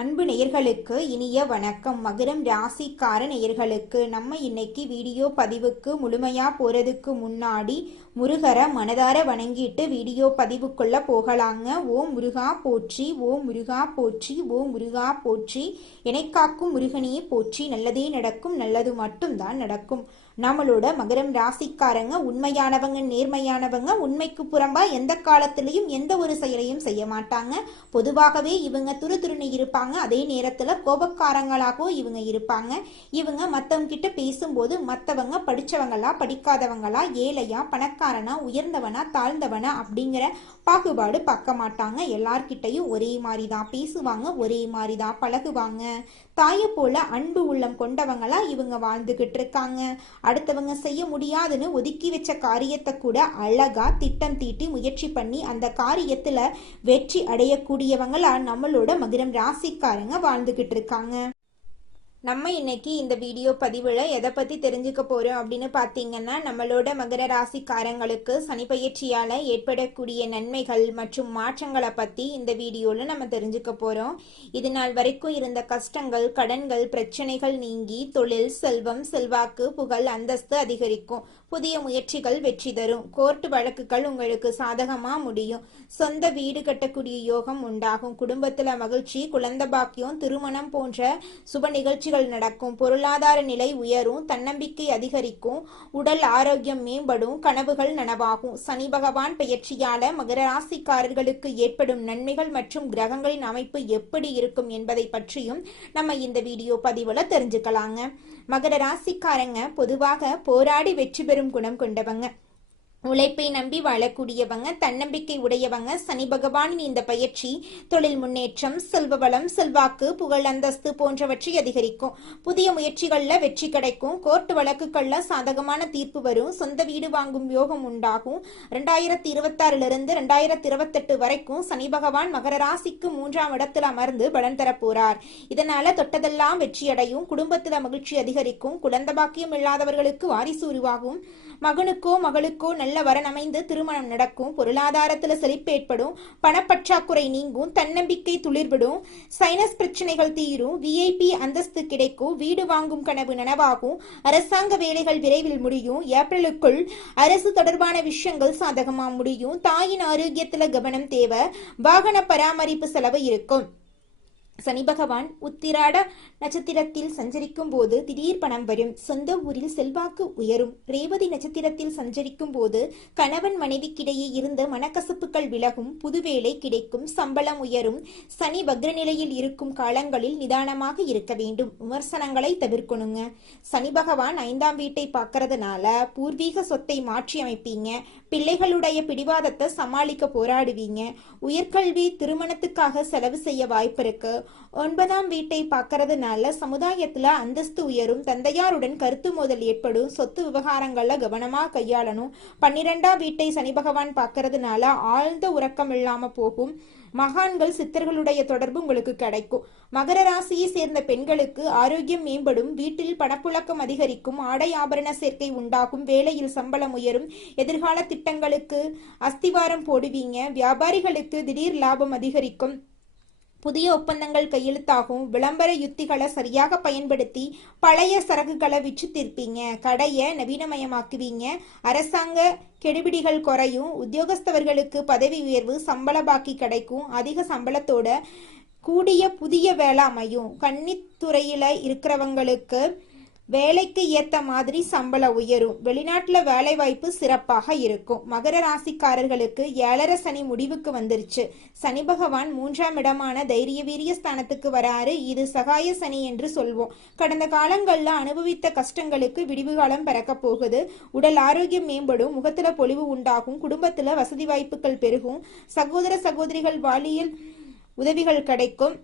அன்பு நேயர்களுக்கு இனிய வணக்கம். மகரம் ராசிக்கார நேயர்களுக்கு நம்ம இன்னைக்கு வீடியோ பதிவுக்கு முழுமையா போறதுக்கு முன்னாடி முருகரை மனதார வணங்கிட்டு வீடியோ பதிவுக்குள்ள போகலாங்க. ஓம் முருகா போற்றி, ஓம் முருகா போற்றி, ஓம் முருகா போற்றி, எனைக்காக்கும் முருகனையே போற்றி, நல்லதே நடக்கும், நல்லது மட்டும்தான் நடக்கும். நம்மளோட மகரம் ராசிக்காரங்க உண்மையானவங்க, நேர்மையானவங்க, உண்மைக்கு புறம்பா எந்த காலத்திலையும் எந்த ஒரு செயலையும் செய்ய மாட்டாங்க. பொதுவாகவே இவங்க துருதுருன்னு இருப்பாங்க. அதே நேரத்துல கோபக்காரங்களாகவும் இவங்க இருப்பாங்க. இவங்க மத்தவங்க கிட்ட பேசும்போது மத்தவங்க படிச்சவங்களா படிக்காதவங்களா, ஏழையா பணக்காரனா, உயர்ந்தவனா தாழ்ந்தவனா அப்படிங்கிற பாகுபாடு பார்க்க மாட்டாங்க. எல்லார்கிட்டையும் ஒரே மாதிரி தான் பேசுவாங்க, ஒரே மாதிரி தான் பழகுவாங்க. தாயை போல அன்பு உள்ளம் கொண்டவங்களா இவங்க வாழ்ந்துகிட்டு இருக்காங்க. அடுத்தவங்க செய்ய முடியாதுன்னு ஒதுக்கி வச்ச காரியத்தை கூட அழகா திட்டம் தீட்டி முயற்சி பண்ணி அந்த காரியத்துல வெற்றி அடையக்கூடியவங்களா நம்மளோட மகரம் ராசிக்காரங்க வாழ்ந்துகிட்டு இருக்காங்க. நம்ம இன்னைக்கு இந்த வீடியோ பதிவில் எதை பற்றி தெரிஞ்சுக்க போகிறோம் அப்படின்னு பார்த்தீங்கன்னா, நம்மளோட மகர ராசிக்காரங்களுக்கு சனி பயிற்சியால் ஏற்படக்கூடிய நன்மைகள் மற்றும் மாற்றங்களை பற்றி இந்த வீடியோவில் நம்ம தெரிஞ்சுக்க போகிறோம். இது நாள் வரைக்கும் இருந்த கஷ்டங்கள், கடன்கள், பிரச்சனைகள் நீங்கி தொழில், செல்வம், செல்வாக்கு, புகழ், அந்தஸ்து அதிகரிக்கும். புதிய முயற்சிகள் வெற்றி தரும். கோர்ட்டு வழக்குகள் உங்களுக்கு சாதகமாக முடியும். சொந்த வீடு கட்டக்கூடிய யோகம் உண்டாகும். குடும்பத்தில் மகிழ்ச்சி, குழந்தை பாக்கியம், திருமணம் போன்ற சுப நிகழ்ச்சிகள் நடக்கும். பொருளாதார நிலை உயரும். தன்னம்பிக்கை அதிகரிக்கும். உடல் ஆரோக்கியம் மேம்படும். கனவுகள் நனவாகும். சனி பகவான் பெயர்ச்சியால மகர ராசிக்காரர்களுக்கு ஏற்படும் நன்மைகள் மற்றும் கிரகங்களின் அமைப்பு எப்படி இருக்கும் என்பதை பற்றியும் நம்ம இந்த வீடியோ பதிவுல தெரிஞ்சுக்கலாங்க. மகர ராசிக்காரங்க பொதுவாக போராடி வெற்றி பெறும் குணம் கொண்டவங்க. உழைப்பை நம்பி வாழக்கூடியவங்க, தன்னம்பிக்கை உடையவங்க. சனி பகவானின் இந்த பயிற்சி தொழில் முன்னேற்றம், செல்வ வளம், செல்வாக்கு, புகழ், அந்தஸ்து போன்றவற்றை அதிகரிக்கும். புதிய முயற்சிகள்ல வெற்றி கிடைக்கும். கோர்ட்டு வழக்குகள்ல சாதகமான தீர்ப்பு வரும். சொந்த வீடு வாங்கும் யோகம் உண்டாகும். 2026 2028 வரைக்கும் சனி பகவான் மகர ராசிக்கு 3ஆம் இடத்தில் அமர்ந்து பலன் தரப்போறார். இதனால தொட்டதெல்லாம் வெற்றியடையும். குடும்பத்துல மகிழ்ச்சி அதிகரிக்கும். குழந்தை பாக்கியம் இல்லாதவர்களுக்கு வாரிசு உருவாகும். மகனுக்கோ மகளுக்கோ நல்ல வரன் அமைந்து திருமணம் நடக்கும். பொருளாதாரத்துல செழிப்பு ஏற்படும். பணப்பற்றாக்குறை நீங்கும். தன்னம்பிக்கை துளிர்விடும். சைனஸ் பிரச்சனைகள் தீரும். விஐபி அந்தஸ்து கிடைக்கும். வீடு வாங்கும் கனவு நனவாகும். அரசாங்க வேலைகள் விரைவில் முடியும். ஏப்ரலுக்குள் அரசு தொடர்பான விஷயங்கள் சாதகமா முடியும். தாயின் ஆரோக்கியத்துல கவனம் தேவை. வாகன பராமரிப்பு செலவு இருக்கும். சனி பகவான் உத்திராட நட்சத்திரத்தில் சஞ்சரிக்கும் போது திடீர் பணம் வரும். சொந்த ஊரில் செல்வாக்கு உயரும். ரேவதி நட்சத்திரத்தில் சஞ்சரிக்கும் போது கணவன் மனைவிக்கிடையே இருந்த மனக்கசப்புகள் விலகும். புது வேலை கிடைக்கும். சம்பளம் உயரும். சனி வக்ர நிலையில் இருக்கும் காலங்களில் நிதானமாக இருக்க வேண்டும். விமர்சனங்களை தவிர்க்கணுங்க. சனி பகவான் 5ஆம் வீட்டை பார்க்கறதுனால பூர்வீக சொத்தை மாற்றி அமைப்பீங்க. பிள்ளைகளுடைய பிடிவாதத்தை சமாளிக்க போராடுவீங்க. உயர்கல்வி, திருமணத்துக்காக செலவு செய்ய வாய்ப்பு இருக்கு. 9ஆம் வீட்டை பார்க்கறதுனால சமுதாயத்துல அந்தஸ்து உயரும். தந்தையாருடன் கருத்து மோதல் ஏற்படும். சொத்து விவகாரங்கள்ல கவனமா கையாளணும். 12ஆம் வீட்டை சனி பகவான் பார்க்கறதுனால ஆழ்ந்த உறக்கம் இல்லாம போகும். மகான்கள், சித்தர்களுடைய தொடர்பு உங்களுக்கு கிடைக்கும். மகர ராசியை சேர்ந்த பெண்களுக்கு ஆரோக்கியம் மேம்படும். வீட்டில் பணப்புழக்கம் அதிகரிக்கும். ஆடை ஆபரண சேர்க்கை உண்டாகும். வேலையில் சம்பளம் உயரும். எதிர்கால திட்டங்களுக்கு அஸ்திவாரம் போடுவீங்க. வியாபாரிகளுக்கு திடீர் லாபம் அதிகரிக்கும். புதிய ஒப்பந்தங்கள் கையெழுத்தாகும். விளம்பர யுத்திகளை சரியாக பயன்படுத்தி பழைய சரக்குகளை விற்று தீர்ப்பீங்க. கடையை நவீனமயமாக்குவீங்க. அரசாங்க கெடுபிடிகள் குறையும். உத்தியோகஸ்தவர்களுக்கு பதவி உயர்வு, சம்பள பாக்கி கிடைக்கும். அதிக சம்பளத்தோட கூடிய புதிய வேலை அமையும். கன்னித்துறையில இருக்கிறவங்களுக்கு வேலைக்கு ஏத்த மாதிரி சம்பளம் உயரும். வெளிநாட்டுல வேலை வாய்ப்பு சிறப்பாக இருக்கும். மகர ராசிக்காரர்களுக்கு 7.5 சனி முடிவுக்கு வந்துருச்சு. சனி பகவான் 3ஆம் இடமான தைரிய வீரிய ஸ்தானத்துக்கு வராரு. இது சகாய சனி என்று சொல்வோம். கடந்த காலங்கள்ல அனுபவித்த கஷ்டங்களுக்கு விடிவு காலம் பிறக்க போகுது. உடல் ஆரோக்கியம் மேம்படும். முகத்துல பொலிவு உண்டாகும். குடும்பத்துல வசதி வாய்ப்புகள் பெருகும். சகோதர சகோதரிகள் வாலியல் உதவிகள் கிடைக்கும்.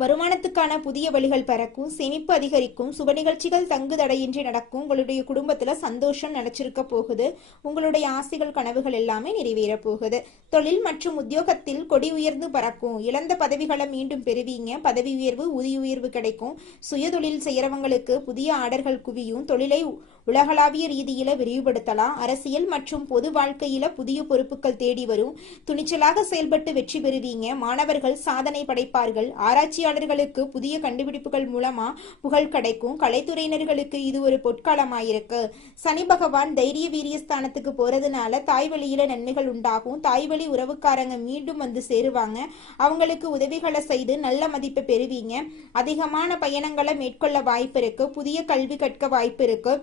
வருமானத்துக்கான புதிய வழிகள் பிறக்கும். சேமிப்பு அதிகரிக்கும். சுப நிகழ்ச்சிகள் தங்கு தடையின்றி நடக்கும். உங்களுடைய குடும்பத்துல சந்தோஷம் நினைச்சிருக்க போகுது. உங்களுடைய ஆசைகள், கனவுகள் எல்லாமே நிறைவேற போகுது. தொழில் மற்றும் உத்தியோகத்தில் கொடி உயர்ந்து பறக்கும். இழந்த பதவிகளை மீண்டும் பெறுவீங்க. பதவி உயர்வு, ஊதிய உயர்வு கிடைக்கும். சுய தொழில் செய்யறவங்களுக்கு புதிய ஆர்டர்கள் குவியும். தொழிலை உலகளாவிய ரீதியில விரிவுபடுத்தலாம். அரசியல் மற்றும் பொது வாழ்க்கையில புதிய பொறுப்புகள் தேடி வரும். துணிச்சலாக செயல்பட்டு வெற்றி பெறுவீங்க. மாணவர்கள் சாதனை படைப்பார்கள். ஆராய்ச்சியாளர்களுக்கு புதிய கண்டுபிடிப்புகள் மூலமா புகழ் கிடைக்கும். கலைத்துறையினர்களுக்கு இது ஒரு பொற்காலமாயிருக்கு. சனி பகவான் தைரிய வீரியஸ்தானத்துக்கு போறதுனால தாய் வழியில நன்மைகள் உண்டாகும். தாய் வழி உறவுக்காரங்க மீண்டும் வந்து சேருவாங்க. அவங்களுக்கு உதவிகளை செய்து நல்ல மதிப்பை பெறுவீங்க. அதிகமான பயணங்களை மேற்கொள்ள வாய்ப்பு இருக்கு. புதிய கல்வி கற்க வாய்ப்பு இருக்கு.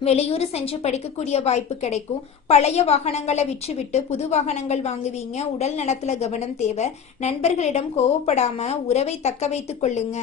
வெளியூர் சென்று படிக்கக்கூடிய வாய்ப்பு கிடைக்கும். பழைய வாகனங்களை விற்றுவிட்டு புது வாகனங்கள் வாங்குவீங்க. உடல் நலத்துல கவனம் தேவை. நண்பர்களிடம் கோவப்படாம உறவை தக்க வைத்துக் கொள்ளுங்க.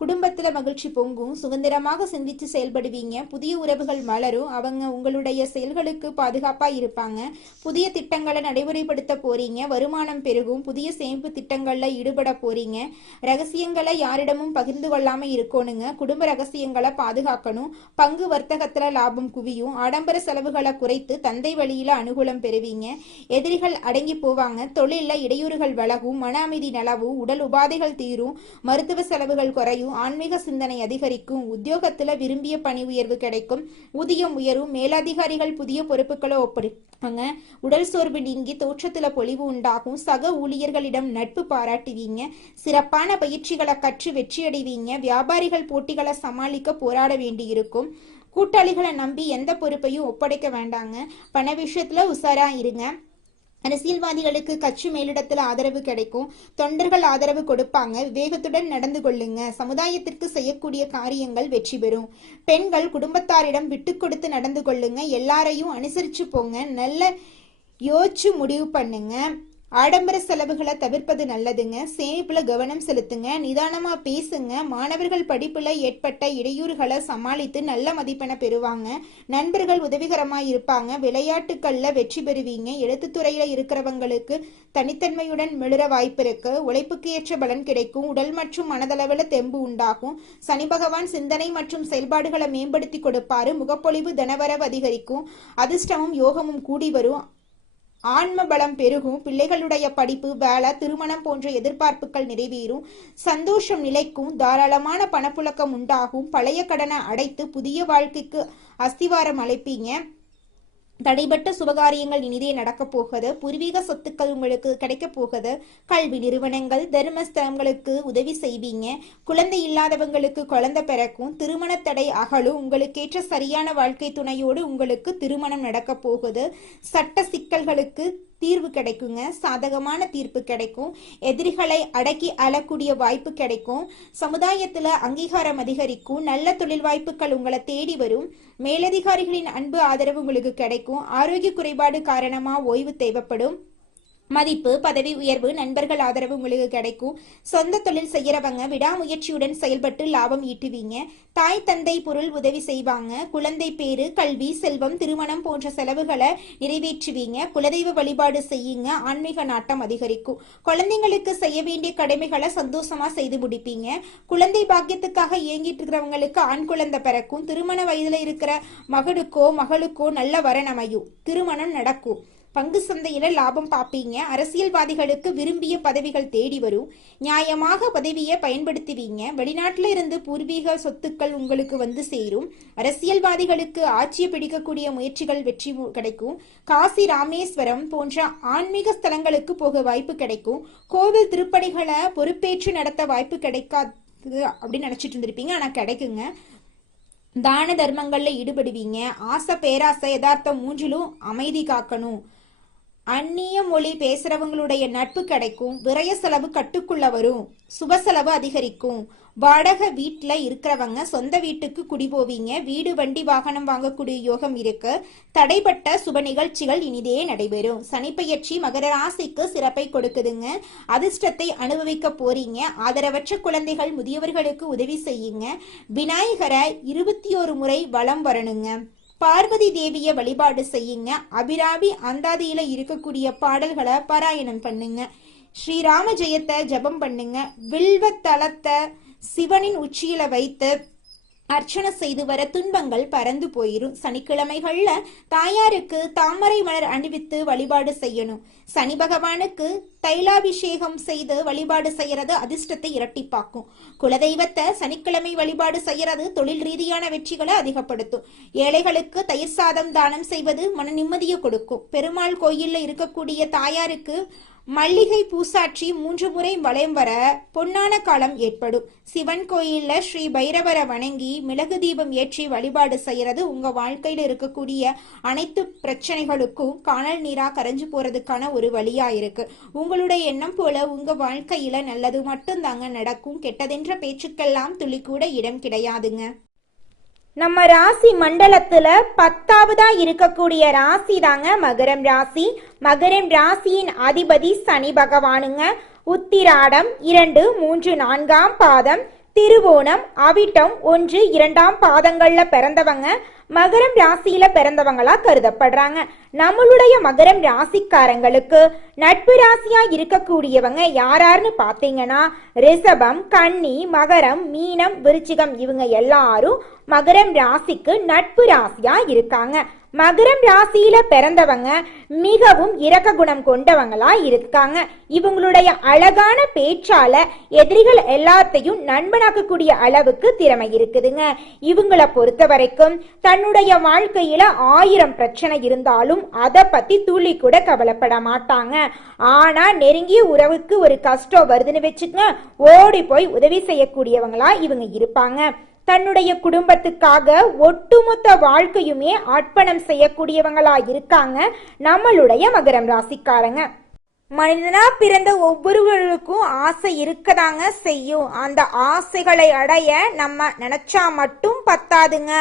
குடும்பத்துல மகிழ்ச்சி பொங்கும். சுதந்திரமாக சிந்தித்து செயல்படுவீங்க. புதிய உறவுகள் மலரும். அவங்க உங்களுடைய செயல்களுக்கு பாதுகாப்பா இருப்பாங்க. புதிய திட்டங்களை நடைமுறைப்படுத்த போறீங்க. வருமானம் பெருகும். புதிய சேமிப்பு திட்டங்கள்ல ஈடுபட போறீங்க. ரகசியங்களை யாரிடமும் பகிர்ந்து கொள்ளாம இருக்கணுங்க. குடும்ப ரகசியங்களை பாதுகாக்கணும். பங்கு வர்த்தகத்துல லாபம் குவியும். ஆடம்பர செலவுகளை குறைத்து தந்தை வழியில அனுகூலம் பெறுவீங்க. எதிரிகள் அடங்கி போவாங்க. தொழில இடையூறுகள் விலகும். மன அமைதி நிலவும். உடல் உபாதைகள் தீரும். மருத்துவ செலவுகள் குறையும். ஆன்மீக சிந்தனை அதிகரிக்கும். உத்தியோகத்துல விரும்பிய பணி உயர்வு கிடைக்கும். ஊதியம் உயரும். மேலதிகாரிகள் புதிய பொறுப்புகளை ஒப்படைப்பாங்க. உடல் சோர்வு நீங்கி தோற்றத்துல பொலிவு உண்டாகும். சக ஊழியர்களிடம் நட்பு பாராட்டுவீங்க. சிறப்பான பயிற்சிகளை கற்று வெற்றியடைவீங்க. வியாபாரிகள் போட்டிகளை சமாளிக்க போராட வேண்டியிருக்கும். கூட்டாளிகளை நம்பி எந்த பொறுப்பையும் ஒப்படைக்க வேண்டாங்க. பண விஷயத்துல உசாரா இருங்க. அரசியல்வாதிகளுக்கு கட்சி மேலிடத்துல ஆதரவு கிடைக்கும். தொண்டர்கள் ஆதரவு கொடுப்பாங்க. விவேகத்துடன் நடந்து கொள்ளுங்க. சமுதாயத்திற்கு செய்யக்கூடிய காரியங்கள் வெற்றி பெறும். பெண்கள் குடும்பத்தாரிடம் விட்டு கொடுத்து நடந்து கொள்ளுங்க. எல்லாரையும் அனுசரிச்சு போங்க. நல்ல யோசிச்சு முடிவு பண்ணுங்க. ஆடம்பர செலவுகளை தவிர்ப்பது நல்லதுங்க. சேமிப்புல கவனம் செலுத்துங்க. நிதானமா பேசுங்க. மாணவர்கள் படிப்புல ஏற்பட்ட இடையூறுகளை சமாளித்து நல்ல மதிப்பெண்ணை பெறுவாங்க. நண்பர்கள் உதவிகரமா இருப்பாங்க. விளையாட்டுக்கள்ல வெற்றி பெறுவீங்க. எழுத்துத்துறையில இருக்கிறவங்களுக்கு தனித்தன்மையுடன் மிளற வாய்ப்பு இருக்கு. உழைப்புக்கு ஏற்ற பலன் கிடைக்கும். உடல் மற்றும் மனதளவுல தெம்பு உண்டாகும். சனி பகவான் சிந்தனை மற்றும் செயல்பாடுகளை மேம்படுத்தி கொடுப்பாரு. முகப்பொழிவு தனவரவு அதிகரிக்கும். அதிர்ஷ்டமும் யோகமும் கூடி வரும். ஆன்ம பலம் பெருகும். பிள்ளைகளுடைய படிப்பு, வேலை, திருமணம் போன்ற எதிர்பார்ப்புகள் நிறைவேறும். சந்தோஷம் நிலைக்கும். தாராளமான பணப்புழக்கம் உண்டாகும். பழைய கடனை அடைத்து புதிய வாழ்க்கைக்கு அஸ்திவாரம் அழைப்பீங்க. தடைபட்ட சுபகாரியங்கள் இனிதே நடக்க போகுது. பூர்வீக சொத்துக்கள் உங்களுக்கு கிடைக்க போகுது. கல்வி நிறுவனங்கள், தர்மஸ்தலங்களுக்கு உதவி செய்வீங்க. குழந்தை இல்லாதவங்களுக்கு குழந்தை பிறக்கும். திருமண தடை அகலும். உங்களுக்கேற்ற சரியான வாழ்க்கை துணையோடு உங்களுக்கு திருமணம் நடக்க போகுது. சட்ட சிக்கல்களுக்கு தீர்வு கிடைக்குங்க. சாதகமான தீர்ப்பு கிடைக்கும். எதிரிகளை அடக்கி அழக்கூடிய வாய்ப்பு கிடைக்கும். சமுதாயத்துல அங்கீகாரம் அதிகரிக்கும். நல்ல தொழில் வாய்ப்புகள் உங்களை தேடி வரும். மேலதிகாரிகளின் அன்பு ஆதரவு உங்களுக்கு கிடைக்கும். ஆரோக்கிய குறைபாடு காரணமா ஓய்வு தேவைப்படும். மதிப்பு, பதவி உயர்வு, நண்பர்கள் ஆதரவு உங்களுக்கு கிடைக்கும். சொந்த தொழில் செய்யறவங்க விடாமுயற்சியுடன் செயல்பட்டு லாபம் ஈட்டுவீங்க. தாய் தந்தை பொருள் உதவி செய்வாங்க. குழந்தை பேரு, கல்வி, செல்வம், திருமணம் போன்ற செலவுகளை நிறைவேற்றுவீங்க. குலதெய்வ வழிபாடு செய்யுங்க. ஆன்மீக நாட்டம் அதிகரிக்கும். குழந்தைங்களுக்கு செய்ய வேண்டிய கடமைகளை சந்தோஷமா செய்து முடிப்பீங்க. குழந்தை பாக்கியத்துக்காக இயங்கிட்டு இருக்கிறவங்களுக்கு ஆண் குழந்தை பிறக்கும். திருமண வயதுல இருக்கிற மகனுக்கோ மகளுக்கோ நல்ல வரன் அமையும். திருமணம் நடக்கும். பங்கு சந்தையில லாபம் பார்ப்பீங்க. அரசியல்வாதிகளுக்கு விரும்பிய பதவிகள் தேடி வரும். நியாயமாக பதவியை பயன்படுத்துவீங்க. வெளிநாட்டுல இருந்து பூர்வீக சொத்துக்கள் உங்களுக்கு வந்து சேரும். அரசியல்வாதிகளுக்கு ஆட்சியை பிடிக்கக்கூடிய முயற்சிகள் வெற்றி கிடைக்கும். காசி, ராமேஸ்வரம் போன்ற ஆன்மீக ஸ்தலங்களுக்கு போக வாய்ப்பு கிடைக்கும். கோவில் திருப்பணிகளை பொறுப்பேற்று நடத்த வாய்ப்பு கிடைக்காது அப்படின்னு நினைச்சிட்டு இருந்திருப்பீங்க. ஆனா கிடைக்குங்க. தான தர்மங்கள்ல ஈடுபடுவீங்க. ஆசை, பேராசை, யதார்த்தம் மூன்றிலும் அமைதி காக்கணும். அந்நிய மொழி பேசுறவங்களுடைய நட்பு கிடைக்கும். விரய செலவு கட்டுக்குள்ள வரும். சுப செலவு அதிகரிக்கும். வாடகை வீட்டுல இருக்கிறவங்க சொந்த வீட்டுக்கு குடி போவீங்க. வீடு, வண்டி, வாகனம் வாங்கக்கூடிய யோகம் இருக்கு. தடைப்பட்ட சுப நிகழ்ச்சிகள் இனிதே நடைபெறும். சனிப்பெயர்ச்சி மகர ராசிக்கு சிறப்பை கொடுக்குதுங்க. அதிர்ஷ்டத்தை அனுபவிக்க போறீங்க. ஆதரவற்ற குழந்தைகள், முதியவர்களுக்கு உதவி செய்யுங்க. விநாயகரை 21 முறை வலம் வரணுங்க. பார்வதி தேவிய வழிபாடு செய்யுங்க. அபிராமி அந்தாதியில இருக்கக்கூடிய பாடல்களை பாராயணம் பண்ணுங்க. ஸ்ரீராம ஜெயத்தை ஜபம் பண்ணுங்க. வில்வ தலத்தை சிவனின் உச்சியில வைத்து அர்ச்சனை செய்து வர துன்பங்கள் பறந்து போயிரும். சனிக்கிழமைகள்ல தாயாருக்கு தாமரை மலர் அணிவித்து வழிபாடு செய்யணும். சனி பகவானுக்கு தைலாபிஷேகம் செய்து வழிபாடு செய்யறது அதிர்ஷ்டத்தை இரட்டிப்பாக்கும். குலதெய்வத்தை சனிக்கிழமை வழிபாடு செய்யறது தொழில் ரீதியான வெற்றிகளை அதிகப்படுத்தும். ஏழைகளுக்கு தயிர் சாதம் தானம் செய்வது மன நிம்மதியை கொடுக்கும். பெருமாள் கோயில்ல இருக்கக்கூடிய தாயாருக்கு மல்லிகை பூசாட்சி 3 முறை வலம் வர பொன்னான காலம் ஏற்படும். சிவன் கோயில்ல ஸ்ரீ பைரவரை வணங்கி மிளகு தீபம் ஏற்றி வழிபாடு செய்யறது உங்க வாழ்க்கையில இருக்கக்கூடிய அனைத்து பிரச்சனைகளுக்கும் காணல் நீரா கரைஞ்சு போறதுக்கான ஒரு வழியா இருக்கு. உங்களுடைய எண்ணம் போல உங்க வாழ்க்கையில நல்லது மட்டும் தாங்க நடக்கும். கெட்டதென்ற பேச்சுக்கெல்லாம் துளி கூட இடம் கிடையாதுங்க. நம்ம ராசி மண்டலத்துல 10ஆவதா இருக்கக்கூடிய ராசி தாங்க மகரம் ராசி. மகரம் ராசியின் அதிபதி சனி பகவானுங்க. உத்திராடம் 2, 3, 4ஆம் பாதம், திருவோணம், அவிட்டம் 1, 2ஆம் பாதங்கள்ல பிறந்தவங்க மகரம் ராசியில பிறந்தவங்களா கருதப்படுறாங்க. நம்மளுடைய மகரம் ராசிக்காரங்களுக்கு நட்பு ராசியா இருக்கக்கூடியவங்க யாராருன்னு பாத்தீங்கன்னா ரிஷபம், கன்னி, மகரம், மீனம், விருச்சிகம் இவங்க எல்லாரும் மகரம் ராசிக்கு நட்பு ராசியா இருக்காங்க. மகரம் ராசியில பிறந்தவங்க மிகவும் இரக்க குணம் கொண்டவங்களா இருக்காங்க. இவங்களுடைய அழகான பேச்சால எதிரிகள் எல்லாத்தையும் நண்பனாக்கக்கூடிய அளவுக்கு திறமை இருக்குதுங்க. இவங்களை பொறுத்த வரைக்கும் தன்னுடைய வாழ்க்கையில 1000 பிரச்சனை இருந்தாலும் அதை பத்தி துளி கூட கவலைப்பட மாட்டாங்க. ஆனா நெருங்கிய உறவுக்கு ஒரு கஷ்டம் வருதுன்னு வச்சுக்கங்க, ஓடி போய் உதவி செய்யக்கூடியவங்களா இவங்க இருப்பாங்க. தன்னுடைய குடும்பத்துக்காக ஒட்டுமொத்த வாழ்க்கையுமே அர்ப்பணம் செய்யக்கூடியவங்களா இருக்காங்க நம்மளுடைய மகரம் ராசிக்காரங்க. மனிதனா பிறந்த ஒவ்வொருவருக்கும் ஆசை இருக்கதாங்க செய்யும். அந்த ஆசைகளை அடைய நம்ம நினைச்சா மட்டும் பத்தாதுங்க.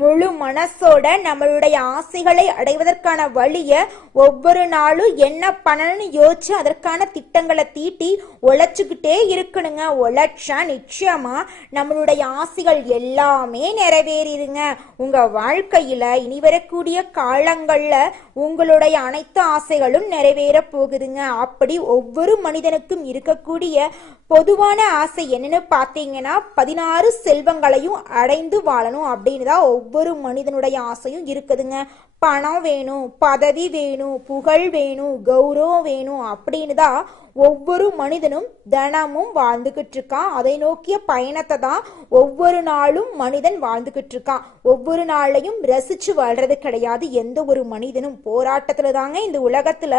முழு மனசோட நம்மளுடைய ஆசைகளை அடைவதற்கான வழிய ஒவ்வொரு நாளும் என்ன பண்ணணும்னு யோசிச்சு அதற்கான திட்டங்களை தீட்டி உழைச்சுக்கிட்டே இருக்கணுங்க. உழைச்சா நிச்சயமா நம்மளுடைய ஆசைகள் எல்லாமே நிறைவேறிடுங்க. உங்க வாழ்க்கையில இனி வரக்கூடிய காலங்கள்ல உங்களுடைய அனைத்து ஆசைகளும் நிறைவேற போகுதுங்க. அப்படி ஒவ்வொரு மனிதனுக்கும் இருக்கக்கூடிய பொதுவான ஆசை என்னன்னு பார்த்தீங்கன்னா 16 செல்வங்களையும் அடைந்து வாழணும் அப்படின்னு தான் ஒவ்வொரு மனிதனுடைய ஆசையும் இருக்குதுங்க. பணம் வேணும், பதவி வேணும், புகழ் வேணும், கௌரவம் வேணும் அப்படின்னு தான் ஒவ்வொரு மனிதனும் தினமும் வாழ்ந்துகிட்டு இருக்கான். அதை நோக்கிய பயணத்தை தான் ஒவ்வொரு நாளும் மனிதன் வாழ்ந்துகிட்டு இருக்கான். ஒவ்வொரு நாளையும் ரசிச்சு வாழ்றது கிடையாது எந்த ஒரு மனிதனும். போராட்டத்துல தாங்க இந்த உலகத்துல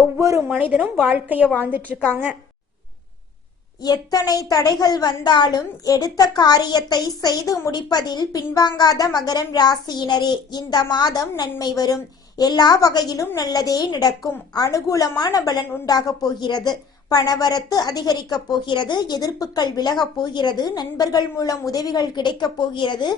ஒவ்வொரு மனிதனும் வாழ்க்கைய வாழ்ந்துட்டு இருக்காங்க. எத்தனை தடைகள் வந்தாலும் எடுத்த காரியத்தை செய்து முடிப்பதில் பின்வாங்காத மகரம் ராசியினரே, இந்த மாதம் நன்மை வரும். எல்லா வகையிலும் நல்லதே நடக்கும். அனுகூலமான பலன் உண்டாக போகிறது. பணவரத்து அதிகரிக்க போகிறது. எதிர்ப்புகள் விலக போகிறது. நண்பர்கள் மூலம் உதவிகள் கிடைக்க போகிறது.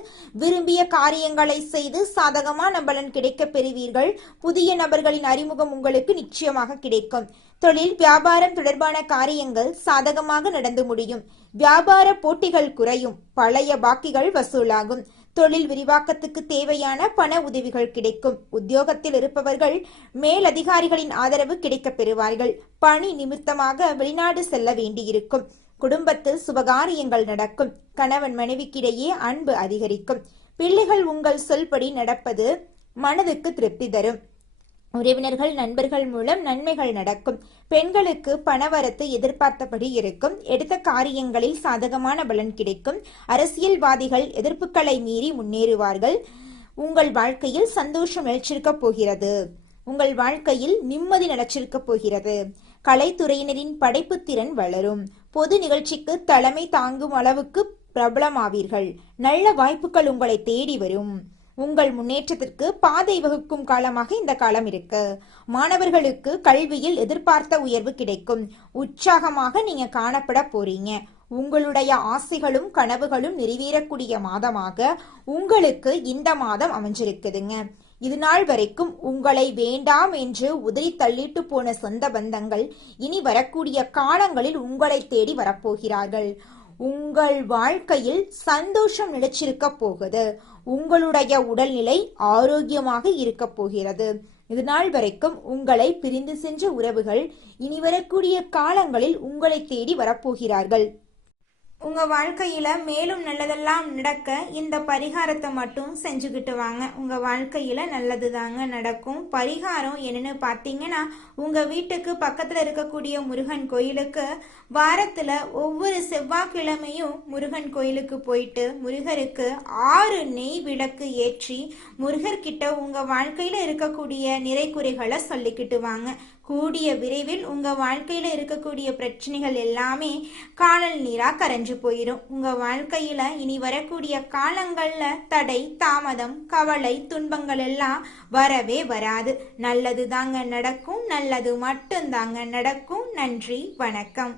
விரும்பிய காரியங்களை செய்து சாதகமான பலன் கிடைக்க பெறுவீர்கள். புதிய நபர்களின் அறிமுகம் உங்களுக்கு நிச்சயமாக கிடைக்கும். தொழில் வியாபாரம் தொடர்பான காரியங்கள் சாதகமாக நடந்து முடியும். வியாபார போட்டிகள் குறையும். பழைய பாக்கிகள் வசூலாகும். தொழில் விரிவாக்கத்துக்கு தேவையான பண உதவிகள் கிடைக்கும். உத்தியோகத்தில் இருப்பவர்கள் மேலதிகாரிகளின் ஆதரவு கிடைக்க பெறுவார்கள். பணி நிமித்தமாக வெளிநாடு செல்ல வேண்டியிருக்கும். குடும்பத்தில் சுபகாரியங்கள் நடக்கும். கணவன் மனைவிக்கிடையே அன்பு அதிகரிக்கும். பிள்ளைகள் உங்கள் சொல்படி நடப்பது மனதுக்கு திருப்தி தரும். உறவினர்கள் நண்பர்கள் மூலம் நன்மைகள் நடக்கும். பெண்களுக்கு பணவரத்து எதிர்பார்த்தபடி இருக்கும். எடுத்த காரியங்களில் சாதகமான பலன் கிடைக்கும். அரசியல்வாதிகள் எதிர்ப்புகளை மீறி முன்னேறுவார்கள். உங்கள் வாழ்க்கையில் சந்தோஷம் நிலைச்சிருக்க போகிறது. உங்கள் வாழ்க்கையில் நிம்மதி நிலைச்சிருக்க போகிறது. கலைத்துறையினரின் படைப்பு திறன் வளரும். பொது நிகழ்ச்சிக்கு தலைமை தாங்கும் அளவுக்கு பிரபலமாவீர்கள். நல்ல வாய்ப்புகள் உங்களை தேடி வரும். உங்கள் முன்னேற்றத்திற்கு பாதை வகுக்கும் காலமாக இந்த காலம் இருக்கு. மாணவர்களுக்கு கல்வியில் எதிர்பார்த்த உயர்வு கிடைக்கும். உற்சாகமாக நீங்க காணப்பட போறீங்க. உங்களுடைய ஆசைகளும் கனவுகளும் நிறைவேறக்கூடிய மாதமாக உங்களுக்கு இந்த மாதம் அமைஞ்சிருக்குதுங்க. இது நாள் வரைக்கும் உங்களை வேண்டாம் என்று உதறி தள்ளிட்டு போன சொந்த பந்தங்கள் இனி வரக்கூடிய காலங்களில் உங்களை தேடி வரப்போகிறார்கள். உங்கள் வாழ்க்கையில் சந்தோஷம் நிலைச்சிருக்க போகுது. உங்களுடைய உடல்நிலை ஆரோக்கியமாக இருக்க போகிறது. இது நாள் வரைக்கும் உங்களை பிரிந்து சென்ற உறவுகள் இனி வரக்கூடிய காலங்களில் உங்களை தேடி வரப்போகிறார்கள். உங்க வாழ்க்கையில மேலும் நல்லதெல்லாம் நடக்க இந்த பரிகாரத்தை மட்டும் செஞ்சுக்கிட்டு வாங்க. உங்க வாழ்க்கையில நல்லது தாங்க நடக்கும். பரிகாரம் என்னன்னு பார்த்தீங்கன்னா, உங்க வீட்டுக்கு பக்கத்துல இருக்கக்கூடிய முருகன் கோயிலுக்கு வாரத்துல ஒவ்வொரு செவ்வாய்க்கிழமையும் முருகன் கோயிலுக்கு போயிட்டு முருகருக்கு 6 நெய் விளக்கு ஏற்றி முருகர்கிட்ட உங்க வாழ்க்கையில இருக்கக்கூடிய நிறைகுறைகளை சொல்லிக்கிட்டு வாங்க. கூடிய விரைவில் உங்க வாழ்க்கையில இருக்கக்கூடிய பிரச்சனைகள் எல்லாமே காணல் நீரா கரைஞ்சு போயிடும். உங்க வாழ்க்கையில இனி வரக்கூடிய காலங்கள்ல தடை, தாமதம், கவலை, துன்பங்கள் எல்லாம் வரவே வராது. நல்லது தாங்க நடக்கும். நல்லது மட்டும் தாங்க நடக்கும். நன்றி, வணக்கம்.